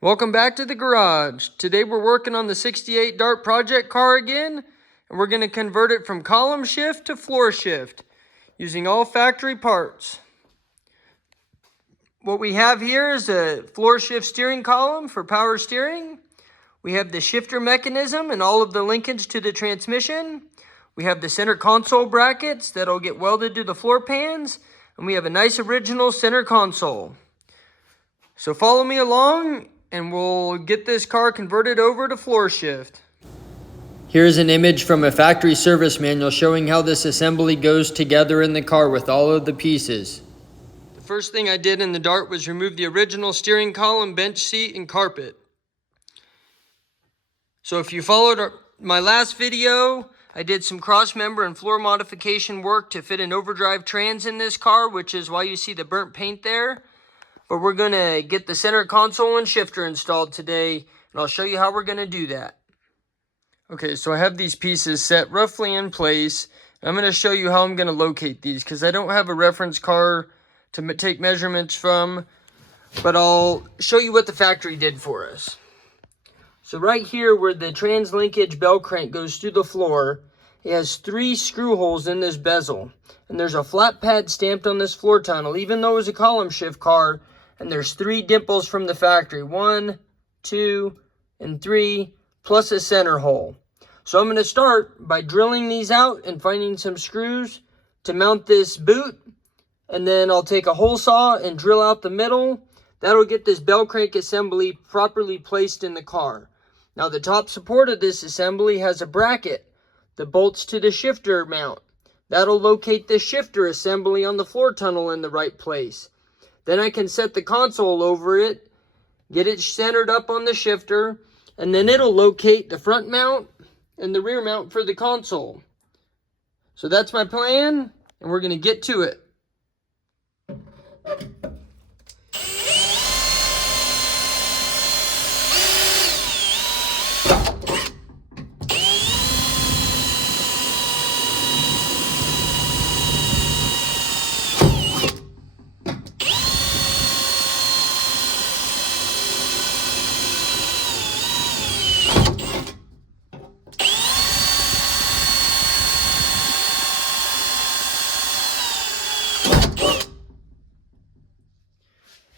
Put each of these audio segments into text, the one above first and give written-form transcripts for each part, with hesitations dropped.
Welcome back to the garage. Today we're working on the 68 Dart project car again, and we're going to convert it from column shift to floor shift using all factory parts. What we have here is a floor shift steering column for power steering. We have the shifter mechanism and all of the linkage to the transmission. We have the center console brackets that'll get welded to the floor pans, and we have a nice original center console. So follow me along and we'll get this car converted over to floor shift. Here's an image from a factory service manual showing how this assembly goes together in the car with all of the pieces. The first thing I did in the Dart was remove the original steering column, bench seat, and carpet. So if you followed my last video, I did some cross member and floor modification work to fit an overdrive trans in this car, which is why you see the burnt paint there. But we're going to get the center console and shifter installed today, and I'll show you how we're going to do that. Okay, so I have these pieces set roughly in place. I'm going to show you how I'm going to locate these because I don't have a reference car to take measurements from, but I'll show you what the factory did for us. So right here where the trans linkage bell crank goes through the floor, it has 3 screw holes in this bezel. And there's a flat pad stamped on this floor tunnel, even though it was a column shift car. And there's 3 dimples from the factory. 1, 2, and 3, plus a center hole. So I'm going to start by drilling these out and finding some screws to mount this boot. And then I'll take a hole saw and drill out the middle. That'll get this bell crank assembly properly placed in the car. Now the top support of this assembly has a bracket that bolts to the shifter mount. That'll locate the shifter assembly on the floor tunnel in the right place. Then I can set the console over it, get it centered up on the shifter, and then it'll locate the front mount and the rear mount for the console. So that's my plan, and we're going to get to it.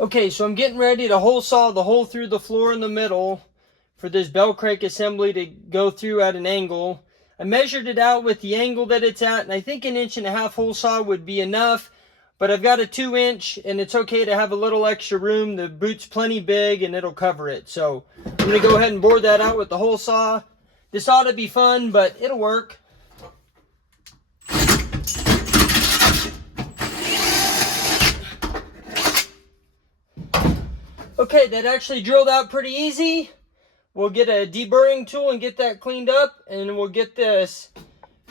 Okay, so I'm getting ready to hole saw the hole through the floor in the middle for this bell crank assembly to go through at an angle. I measured it out with the angle that it's at, and I think 1.5 inch hole saw would be enough, but I've got a 2 inch, and it's okay to have a little extra room. The boot's plenty big, and it'll cover it. So I'm going to go ahead and bore that out with the hole saw. This ought to be fun, but it'll work. Okay, that actually drilled out pretty easy. We'll get a deburring tool and get that cleaned up, and we'll get this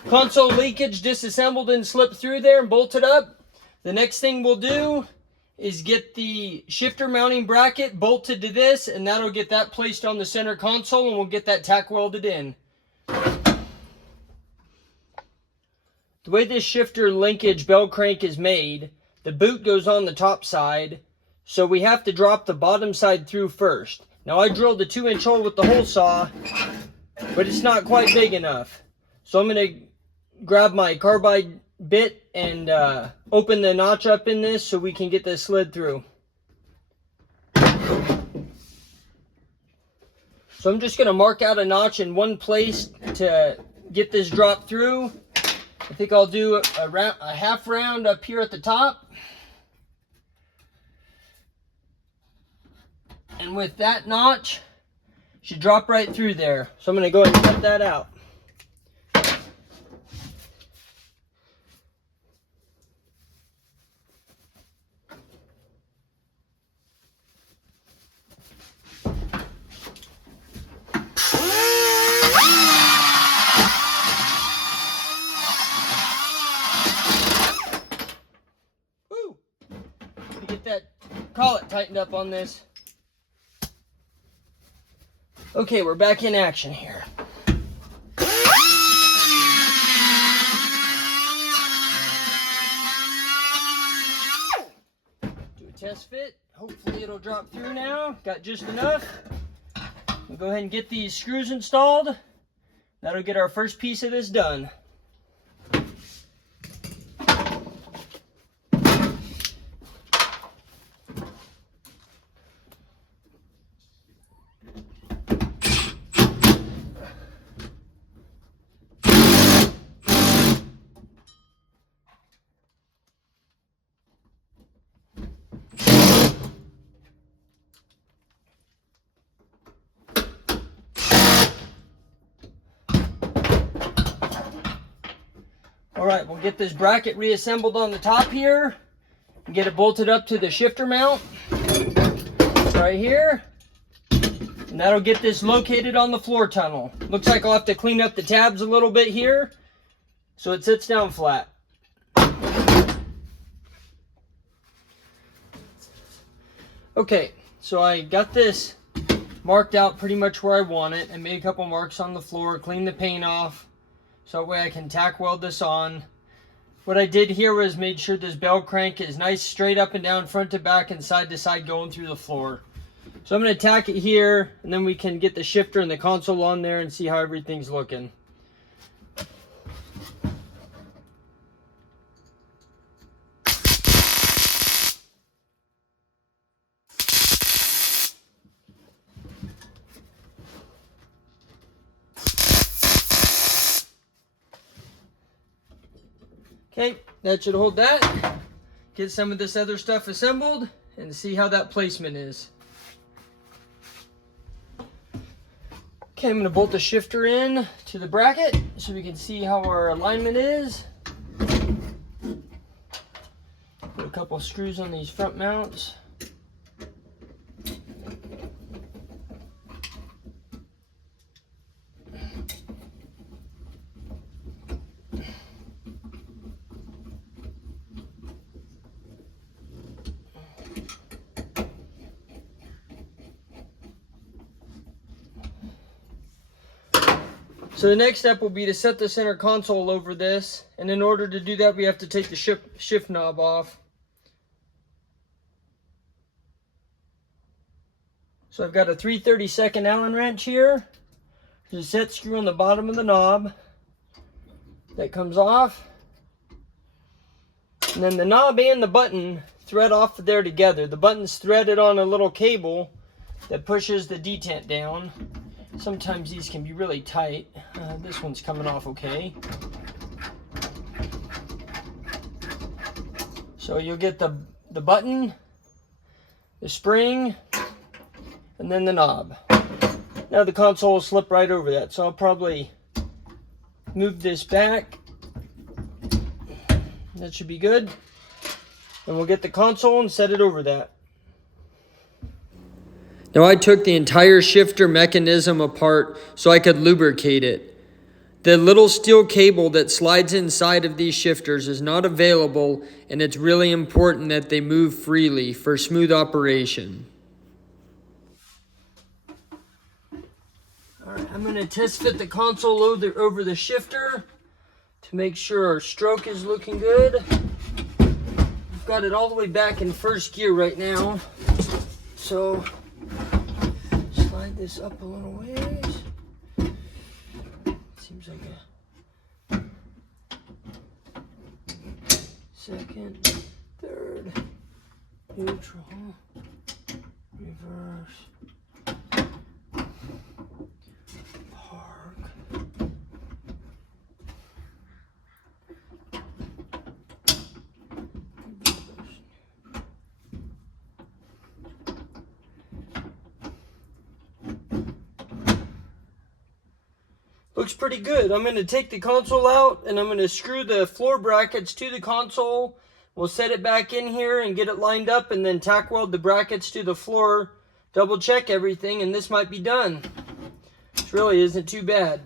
console leakage disassembled and slipped through there and bolted up. The next thing we'll do is get the shifter mounting bracket bolted to this, and that'll get that placed on the center console, and we'll get that tack welded in. The way this shifter linkage bell crank is made, the boot goes on the top side, so we have to drop the bottom side through first. Now I drilled a 2 inch hole with the hole saw, but it's not quite big enough. So I'm going to grab my carbide bit and open the notch up in this so we can get this slid through. So I'm just going to mark out a notch in one place to get this drop through. I think I'll do a half round up here at the top. And with that notch, should drop right through there. So I'm going to go ahead and cut that out. Woo! Get that collet tightened up on this. Okay, we're back in action here. test fit. hopefully it'll drop through now. Got just enough. We'll go ahead and get these screws installed. That'll get our first piece of this done. All right, we'll get this bracket reassembled on the top here and get it bolted up to the shifter mount right here. And that'll get this located on the floor tunnel. Looks like I'll have to clean up the tabs a little bit here so it sits down flat. Okay, so I got this marked out pretty much where I want it. I made a couple marks on the floor, cleaned the paint off, so that way I can tack weld this on. What I did here was made sure this bell crank is nice straight up and down, front to back and side to side going through the floor. So I'm going to tack it here, and then we can get the shifter and the console on there and see how everything's looking. Okay, that should hold that. Get some of this other stuff assembled and see how that placement is. Okay, I'm going to bolt the shifter in to the bracket so we can see how our alignment is. Put a couple of screws on these front mounts. So the next step will be to set the center console over this, and in order to do that we have to take the shift knob off. So I've got a 3/32 Allen wrench here. There's a set screw on the bottom of the knob that comes off, and then the knob and the button thread off of there together. The button's threaded on a little cable that pushes the detent down. Sometimes these can be really tight. This one's coming off okay. So you'll get the button, the spring, and then the knob. Now the console will slip right over that, so I'll probably move this back. That should be good. And we'll get the console and set it over that. Now I took the entire shifter mechanism apart so I could lubricate it. The little steel cable that slides inside of these shifters is not available, and it's really important that they move freely for smooth operation. Alright, I'm going to test fit the console over the shifter to make sure our stroke is looking good. I've got it all the way back in first gear right now, so slide this up a little ways. Seems like a second, third, neutral, reverse, park. Looks pretty good. I'm going to take the console out and I'm going to screw the floor brackets to the console. We'll set it back in here and get it lined up and then tack weld the brackets to the floor. Double check everything and this might be done. This really isn't too bad.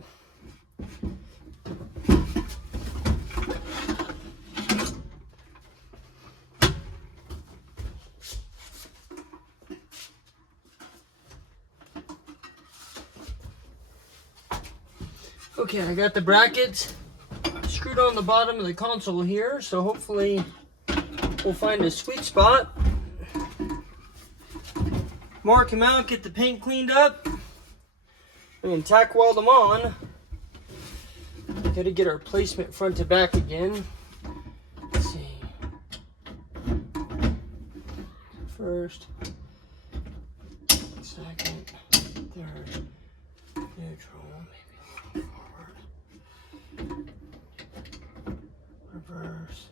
Okay, I got the brackets screwed on the bottom of the console here, so hopefully we'll find a sweet spot. mark them out, get the paint cleaned up, and tack weld them on. Gotta get our placement front to back again. Let's see. First, second, third, neutral, maybe forward, reverse.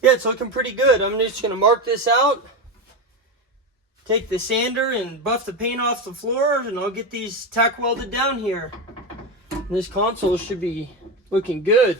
Yeah, it's looking pretty good. I'm just going to mark this out, take the sander and buff the paint off the floor, and I'll get these tack welded down here. And this console should be looking good.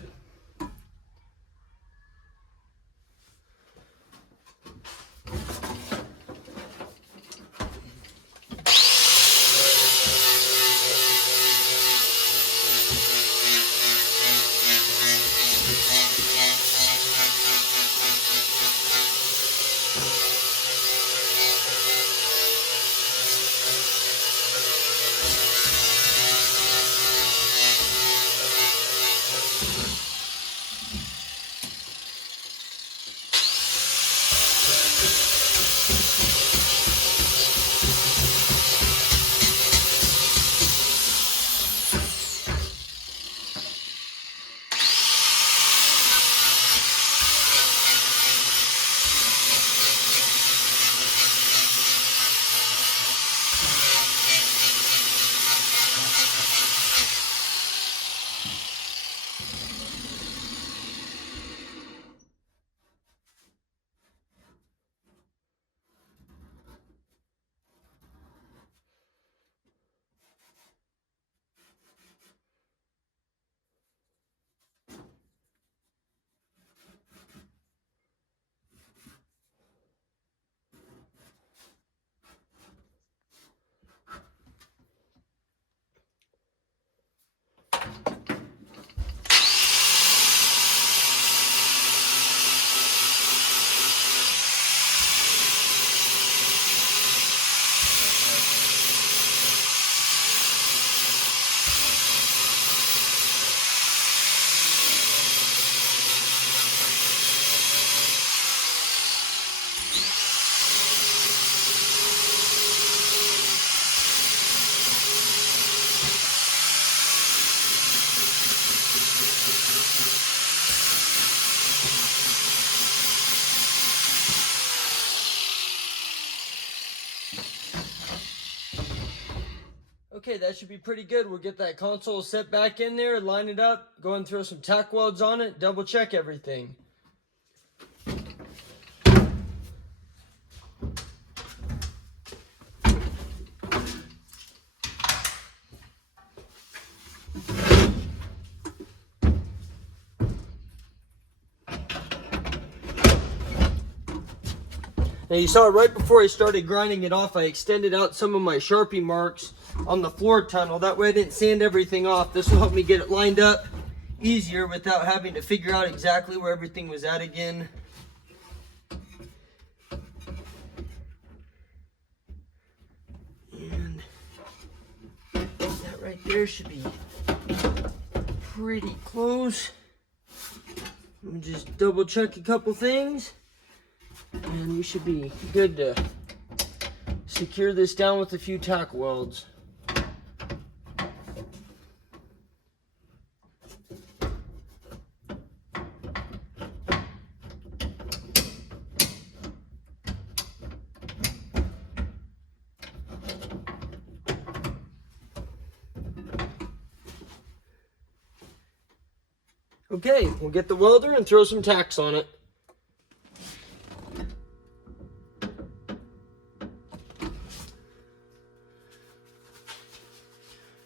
Okay, that should be pretty good. We'll get that console set back in there, line it up, go and throw some tack welds on it, double check everything. Now you saw right before I started grinding it off, I extended out some of my Sharpie marks on the floor tunnel. That way I didn't sand everything off. This will help me get it lined up easier without having to figure out exactly where everything was at again. And that right there should be pretty close. Let me just double check a couple things. And we should be good to secure this down with a few tack welds. Okay, we'll get the welder and throw some tacks on it.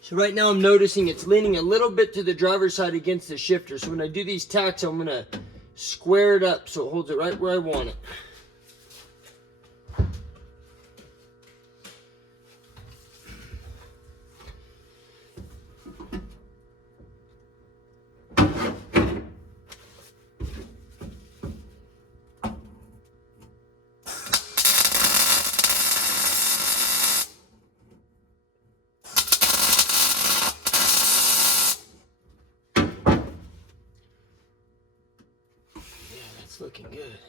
So right now I'm noticing it's leaning a little bit to the driver's side against the shifter. So when I do these tacks, I'm gonna square it up so it holds it right where I want it. looking good.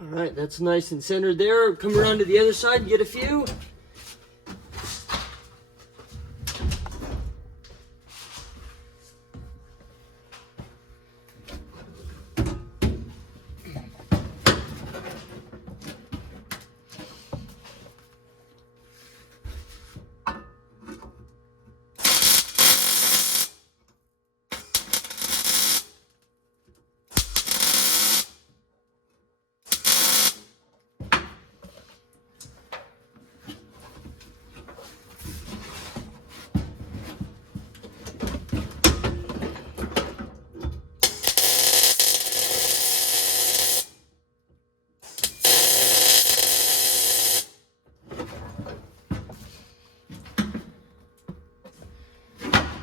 All right, that's nice and centered there. Come around to the other side and get a few.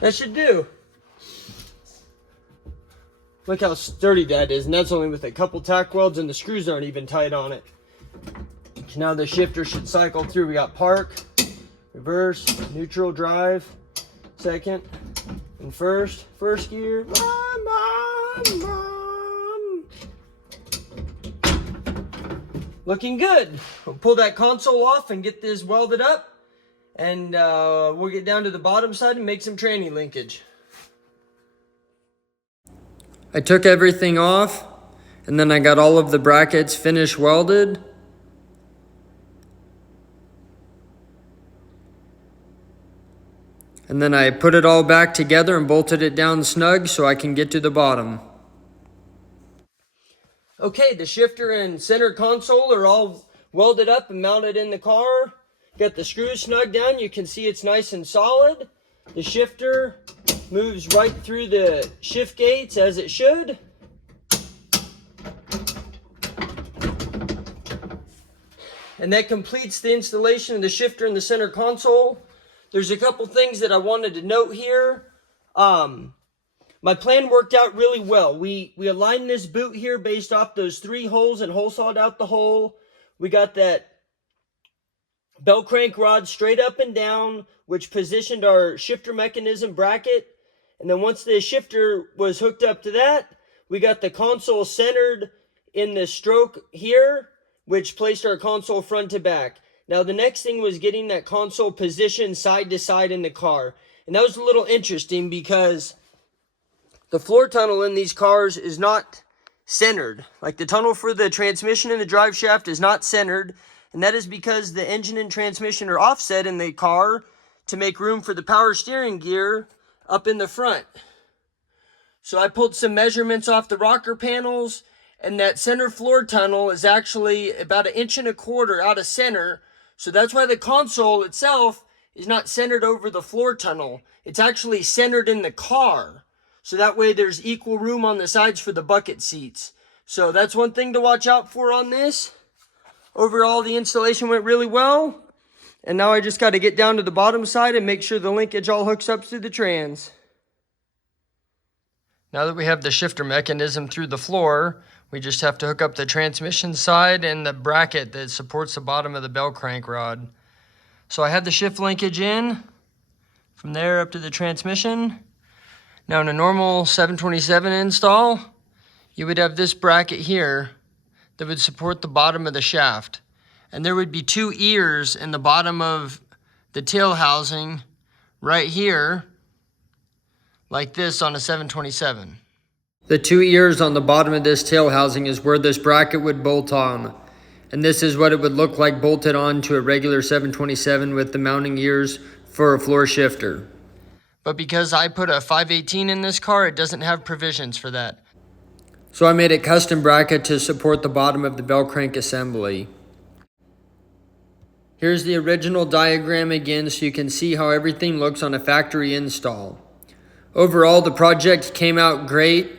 That should do. Look how sturdy that is, and that's only with a couple tack welds, and the screws aren't even tight on it. Now the shifter should cycle through. We got park, reverse, neutral, drive, second, and first gear. Looking good. We'll pull that console off and get this welded up. And we'll get down to the bottom side and make some tranny linkage. I took everything off, and then I got all of the brackets finished welded. And then I put it all back together and bolted it down snug so I can get to the bottom. Okay, the shifter and center console are all welded up and mounted in the car. Got the screws snug down. You can see it's nice and solid. The shifter moves right through the shift gates as it should. And that completes the installation of the shifter and the center console. There's a couple things that I wanted to note here. My plan worked out really well. We aligned this boot here based off those 3 holes and hole sawed out the hole. We got that bell crank rod straight up and down, which positioned our shifter mechanism bracket. And then once the shifter was hooked up to that, we got the console centered in the stroke here, which placed our console front to back. Now the next thing was getting that console positioned side to side in the car. And that was a little interesting because the floor tunnel in these cars is not centered. Like the tunnel for the transmission and the drive shaft is not centered. And that is because the engine and transmission are offset in the car to make room for the power steering gear up in the front. So I pulled some measurements off the rocker panels, and that center floor tunnel is actually about 1.25 inches out of center. So that's why the console itself is not centered over the floor tunnel. It's actually centered in the car. So that way there's equal room on the sides for the bucket seats. So that's one thing to watch out for on this. Overall, the installation went really well. And now I just got to get down to the bottom side and make sure the linkage all hooks up through the trans. Now that we have the shifter mechanism through the floor, we just have to hook up the transmission side and the bracket that supports the bottom of the bell crank rod. So I had the shift linkage in from there up to the transmission. Now in a normal 727 install, you would have this bracket here that would support the bottom of the shaft. And there would be 2 ears in the bottom of the tail housing right here, like this on a 727. The 2 ears on the bottom of this tail housing is where this bracket would bolt on. And this is what it would look like bolted on to a regular 727 with the mounting ears for a floor shifter. But because I put a 518 in this car, it doesn't have provisions for that. So I made a custom bracket to support the bottom of the bell crank assembly. Here's the original diagram again so you can see how everything looks on a factory install. Overall, the project came out great.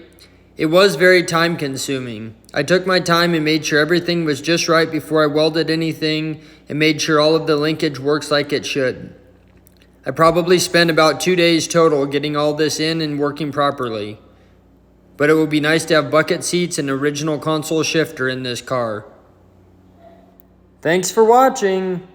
It was very time consuming. I took my time and made sure everything was just right before I welded anything and made sure all of the linkage works like it should. I probably spent about 2 days total getting all this in and working properly. But it would be nice to have bucket seats and original console shifter in this car. Thanks for watching.